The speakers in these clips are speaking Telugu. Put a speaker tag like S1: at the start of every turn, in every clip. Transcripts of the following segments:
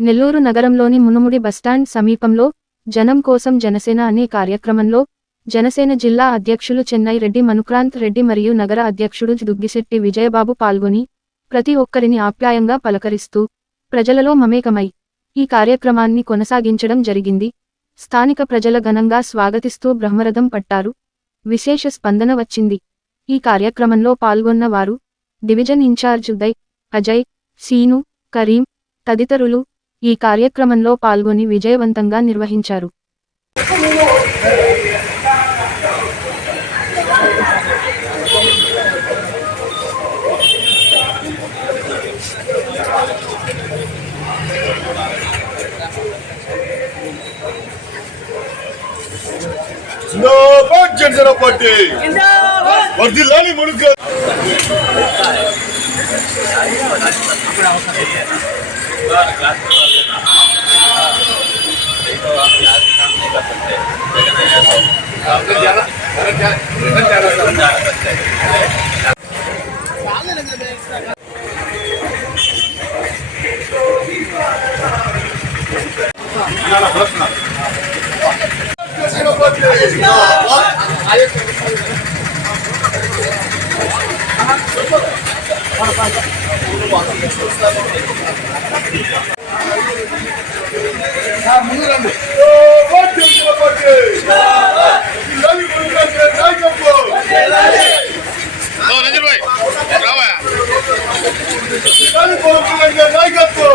S1: నెల్లూరు నగరంలోని మునుముడి బస్టాండ్ సమీపంలో జనం కోసం జనసేన అనే కార్యక్రమంలో జనసేన జిల్లా అధ్యక్షులు చెన్నై రెడ్డి మనుక్రాంత్ రెడ్డి మరియు నగర అధ్యక్షుడు దుగ్గిశెట్టి విజయబాబు పాల్గొని ప్రతి ఒక్కరిని ఆప్యాయంగా పలకరిస్తూ ప్రజలలో మమేకమై ఈ కార్యక్రమాన్ని కొనసాగించడం జరిగింది. స్థానిక ప్రజల ఘనంగా స్వాగతిస్తూ బ్రహ్మరథం పట్టారు. విశేష స్పందన వచ్చింది. ఈ కార్యక్రమంలో పాల్గొన్న వారు డివిజన్ ఇన్ఛార్జ్ ఉదయ్ అజయ్ సీను కరీం తదితరులు ఈ కార్యక్రమంలో పాల్గొని విజయవంతంగా నిర్వహించారు.
S2: జనసేన పార్టీ మునుక. ముందు రండి పార్టీ వర్ధిల్లాలి మునుక నాయకత్వం వర్ధిల్లాలి పవన్ కళ్యాణ్ గారి నాయకత్వం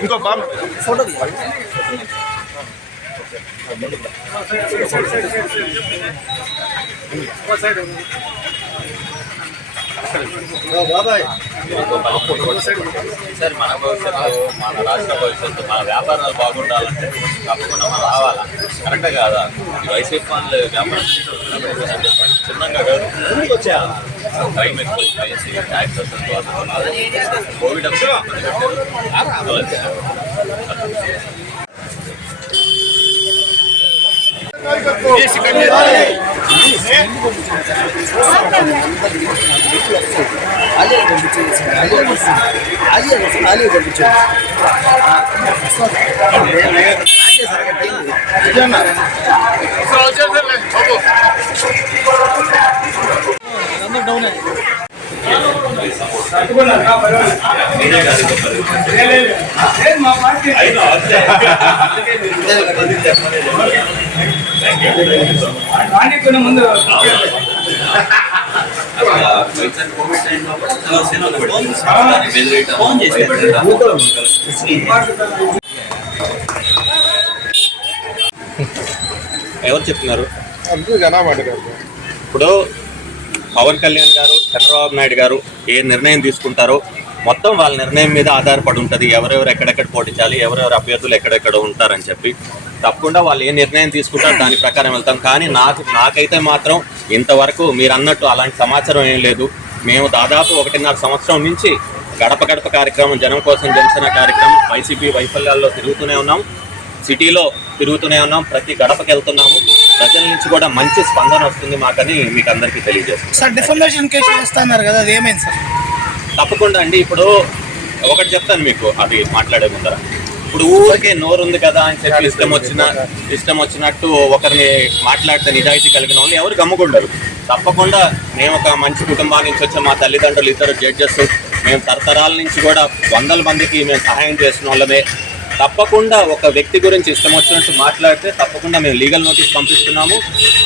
S2: ఇంకో బాబు బాబాయ్.
S3: సార్ మన భవిష్యత్తు మన రాష్ట్ర భవిష్యత్తు మన వ్యాపారాలు బాగుండాలంటే తప్పకుండా మనం రావాలా? కరెక్టే కాదా? ఈ వైసీపీ వాళ్ళు వ్యాపారం చిన్నగా కాదు. వచ్చా క్రైమ్ ఎక్కువైపోయింది ట్యాక్స్ కోవిడ్
S4: పంపించేసి
S3: ఫోన్ చేసి పెట్టడం. ఎవరు చెప్తున్నారు ఇప్పుడు పవన్ కళ్యాణ్ గారు చంద్రబాబు నాయుడు గారు ఏ నిర్ణయం తీసుకుంటారో మొత్తం వాళ్ళ నిర్ణయం మీద ఆధారపడి ఉంటుంది. ఎవరెవరు ఎక్కడెక్కడ పోటీ చేయాలి ఎవరెవరు అభ్యర్థులు ఎక్కడెక్కడ ఉంటారని చెప్పి. తప్పకుండా వాళ్ళు ఏ నిర్ణయం తీసుకుంటారో దాని ప్రకారం వెళ్తాం. కానీ నాకు నాకైతే మాత్రం ఇంతవరకు మీరు అన్నట్టు అలాంటి సమాచారం ఏం లేదు. మేము దాదాపు ఒకటిన్నర సంవత్సరం నుంచి గడప గడప కార్యక్రమం జనం కోసం జనసేన కార్యక్రమం వైసీపీ వైఫల్యాల్లో తిరుగుతూనే ఉన్నాం. సిటీలో తిరుగుతూనే ఉన్నాం ప్రతి గడపకి వెళ్తున్నాము. ప్రజల నుంచి కూడా మంచి స్పందన వస్తుంది మాకని మీకు అందరికీ తెలియజేస్తాం
S5: సార్ డిఫర్మేషన్ కేసు వేస్తున్నారు కదా అది ఏమైంది సార్?
S3: తప్పకుండా అండి ఇప్పుడు ఒకటి చెప్తాను మీకు అది మాట్లాడే ముందర. ఇప్పుడు ఊరికే నోరు ఉంది కదా అని చెప్పి ఇష్టం వచ్చిన ఇష్టం వచ్చినట్టు ఒకరిని మాట్లాడితే నిజాయితీ కలిగిన వాళ్ళు ఎవరు గమ్ముకుండరు. తప్పకుండా మేము ఒక మంచి కుటుంబాల నుంచి వచ్చే మా తల్లిదండ్రులు ఇద్దరు జడ్జెస్ మేము తరతరాల నుంచి కూడా వందల మందికి మేము సహాయం చేసిన వాళ్ళమే. తప్పకుండా ఒక వ్యక్తి గురించి ఇష్టం వచ్చినట్టు మాట్లాడితే తప్పకుండా మేము లీగల్ నోటీస్ పంపిస్తున్నాము.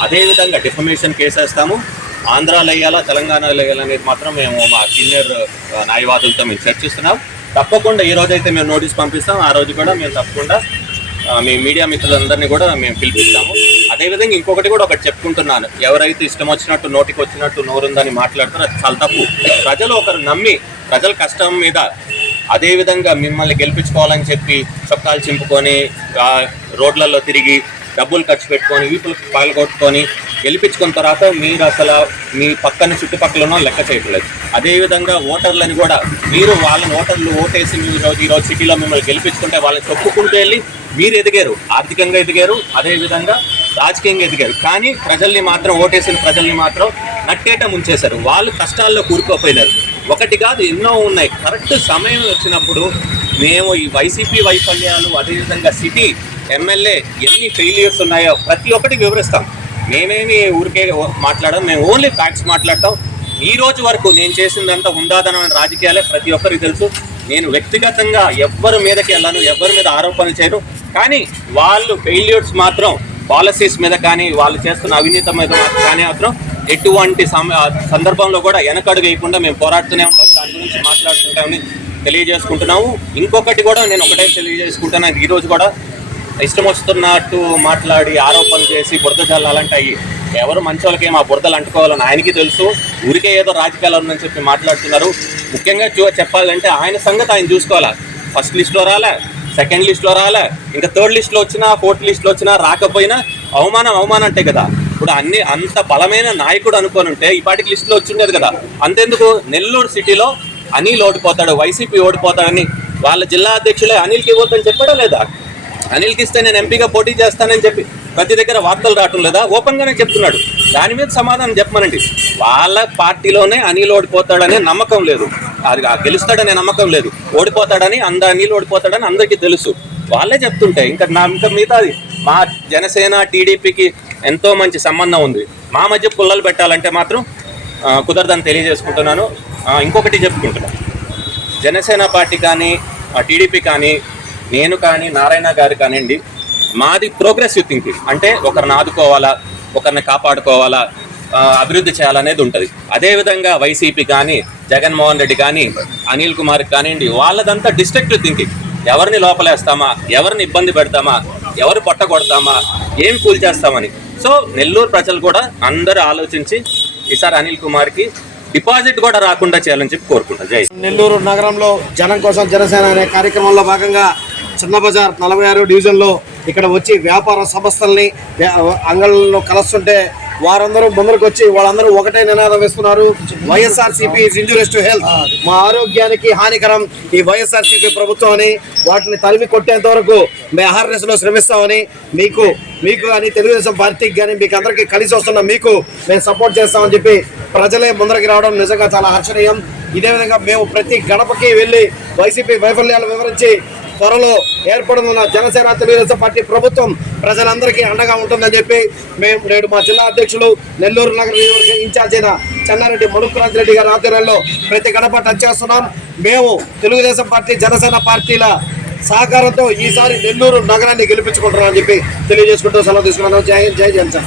S3: అదేవిధంగా డిఫమేషన్ కేసేస్తాము. ఆంధ్రాలో వేయాలా తెలంగాణలో వేయాలనేది మాత్రం మేము మా సీనియర్ న్యాయవాదులతో మేము చర్చిస్తున్నాం. తప్పకుండా ఈ రోజైతే మేము నోటీస్ పంపిస్తాం. ఆ రోజు కూడా మేము తప్పకుండా మీ మీడియా మిత్రులందరినీ కూడా మేము పిలిపిస్తాము. అదేవిధంగా ఇంకొకటి కూడా ఒకటి చెప్పుకుంటున్నాను. ఎవరైతే ఇష్టం వచ్చినట్టు నోటికి వచ్చినట్టు నోరుందని మాట్లాడతారో అది చాలా తప్పు. ప్రజలు ఒకరు నమ్మి ప్రజల కష్టం మీద అదేవిధంగా మిమ్మల్ని గెలిపించుకోవాలని చెప్పి చొక్కాలు చింపుకొని రోడ్లలో తిరిగి డబ్బులు ఖర్చు పెట్టుకొని వీపులు పగలగొట్టుకొని గెలిపించుకున్న తర్వాత మీరు అసలు మీ పక్కన చుట్టుపక్కలనో లెక్క చేయట్లేదు. అదేవిధంగా ఓటర్లని కూడా మీరు వాళ్ళని ఓటర్లు ఓటేసి మీరు ఈరోజు ఈరోజు సిటీలో మిమ్మల్ని గెలిపించుకుంటే వాళ్ళని తొక్కుకుంటూ వెళ్ళి మీరు ఎదిగారు ఆర్థికంగా ఎదిగారు అదేవిధంగా రాజకీయంగా ఎదిగారు. కానీ ప్రజల్ని మాత్రం ఓటేసిన ప్రజల్ని మాత్రం నట్టేట ముంచేశారు. వాళ్ళు కష్టాల్లో కూరుకోపోయినారు. ఒకటి కాదు ఎన్నో ఉన్నాయి. కరెక్ట్ సమయం వచ్చినప్పుడు మేము ఈ వైసీపీ వైఫల్యాలు అదేవిధంగా సిటీ ఎమ్మెల్యే ఎన్ని ఫెయిలియర్స్ ఉన్నాయో ప్రతి ఒక్కటి వివరిస్తాం. మేమేమి ఊరికే మాట్లాడడం మేము ఓన్లీ ఫ్యాక్ట్స్ మాట్లాడతాం. ఈ రోజు వరకు నేను చేసిందంతా ఉందాదనమైన రాజకీయాలే ప్రతి ఒక్కరికి తెలుసు. నేను వ్యక్తిగతంగా ఎవ్వరి మీదకి వెళ్ళాను ఎవరి మీద ఆరోపణలు చేయను. కానీ వాళ్ళు ఫెయిల్యూర్స్ మాత్రం పాలసీస్ మీద కానీ వాళ్ళు చేస్తున్న అవినీతి మీద కానీ మాత్రం ఎటువంటి సమ సందర్భంలో కూడా వెనకడుగు వేయకుండా మేము పోరాడుతూనే ఉంటాం. దాని గురించి మాట్లాడుతుంటామని తెలియజేసుకుంటున్నాము. ఇంకొకటి కూడా నేను ఒకటే తెలియజేసుకుంటున్నాను. ఈరోజు కూడా ఇష్టం వస్తున్నట్టు మాట్లాడి ఆరోపణలు చేసి బురద చల్లాలంటే అవి ఎవరు మంచోళ్ళకి ఏం ఆ బురదలు అంటుకోవాలని ఆయనకి తెలుసు. ఊరికే ఏదో రాజకీయాలు ఉందని చెప్పి మాట్లాడుతున్నారు. ముఖ్యంగా చూ చెప్పాలంటే ఆయన సంగతి ఆయన చూసుకోవాలా? ఫస్ట్ లిస్ట్లో రాలే సెకండ్ లిస్ట్లో రాలే ఇంకా థర్డ్ లిస్ట్లో వచ్చినా ఫోర్త్ లిస్ట్లో వచ్చినా రాకపోయినా అవమానం అవమానం అంటే కదా. ఇప్పుడు అన్ని అంత బలమైన నాయకుడు అనుకోని ఉంటే ఇప్పటికి లిస్టులో వచ్చిండేది కదా. అంతెందుకు? నెల్లూరు సిటీలో అనిల్ ఓడిపోతాడు వైసీపీ ఓడిపోతాడని. వాళ్ళ జిల్లా అధ్యక్షులే అనిల్కి ఇవ్వద్దని చెప్పాడా లేదా? అనిల్కి ఇస్తే నేను ఎంపీగా పోటీ చేస్తానని చెప్పి ప్రతి దగ్గర వార్తలు రావటం లేదా? ఓపెన్గానే చెప్తున్నాడు. దాని మీద సమాధానం చెప్పమనండి. వాళ్ళ పార్టీలోనే అనిల్ ఓడిపోతాడనే నమ్మకం లేదు. అది ఆ గెలుస్తాడనే నమ్మకం లేదు. ఓడిపోతాడని అంద అనిల్ ఓడిపోతాడని అందరికీ తెలుసు. వాళ్ళే చెప్తుంటే ఇంకా నా ఇంకా మిగతాది మా జనసేన టీడీపీకి ఎంతో మంచి సంబంధం ఉంది. మా మధ్య పుల్లలు పెట్టాలంటే మాత్రం కుదరదని తెలియజేసుకుంటున్నాను. ఇంకొకటి చెప్పుకుంటున్నాను జనసేన పార్టీ కానీ టీడీపీ కానీ నేను కానీ నారాయణ గారు కానివ్వండి మాది ప్రోగ్రెసివ్ థింకింగ్. అంటే ఒకరిని ఆదుకోవాలా ఒకరిని కాపాడుకోవాలా అభివృద్ధి చేయాలనేది ఉంటుంది. అదేవిధంగా వైసీపీ కానీ జగన్మోహన్ రెడ్డి కానీ అనిల్ కుమార్ కానివ్వండి వాళ్ళదంతా డిస్ట్రక్టివ్ థింకింగ్. ఎవరిని లోపలేస్తామా ఎవరిని ఇబ్బంది పెడతామా ఎవరు పొట్ట కొడతామా? ఏం కూల్ చేస్తామని. సో నెల్లూరు ప్రజలు కూడా అందరూ ఆలోచించి ఈసారి అనిల్ కుమార్కి డిపాజిట్ కూడా రాకుండా చేయాలని చెప్పి కోరుకుంటా. జై
S4: నెల్లూరు నగరంలో జనం కోసం జనసేన అనే కార్యక్రమంలో భాగంగా చిన్న బజార్ నలభై ఆరు డివిజన్లో ఇక్కడ వచ్చి వ్యాపార సంస్థల్ని వ్యా- అంగళ్ళలో కలుస్తుంటే వారందరూ ముందరకు వచ్చి వాళ్ళందరూ ఒకటే నినాదం వేస్తున్నారు. YSR CP injuries to health మా ఆరోగ్యానికి హానికరం ఈ వైఎస్ఆర్ సిపి ప్రభుత్వం అని వాటిని తరిమి కొట్టేంత వరకు మేము అహర్నెస్లో శ్రమిస్తామని మీకు మీకు కానీ తెలుగుదేశం పార్టీకి కానీ మీకు అందరికీ కలిసి వస్తున్న మీకు మేము సపోర్ట్ చేస్తామని చెప్పి ప్రజలే ముందరికి రావడం నిజంగా చాలా ఆశ్చర్యం ఇదే విధంగా మేము ప్రతి గడపకి వెళ్ళి వైసీపీ వైఫల్యాలు వివరించి త్వరలో ఏర్పడనున్న జనసేన తెలుగుదేశం పార్టీ ప్రభుత్వం ప్రజలందరికీ అండగా ఉంటుందని చెప్పి మేము నేడు మా జిల్లా అధ్యక్షులు నెల్లూరు నగర నియోజకవర్గ ఇన్ఛార్జ్ అయిన చెన్నారెడ్డి మనుక్రాంత్ రెడ్డి గారి ఆధ్వర్యంలో ప్రతి గడప టచ్ చేస్తున్నాం. మేము తెలుగుదేశం పార్టీ జనసేన పార్టీల సహకారంతో ఈసారి నెల్లూరు నగరాన్ని గెలిపించుకుంటున్నామని చెప్పి తెలియజేసుకుంటూ సెలవు తీసుకున్నాను జై జై జనసేన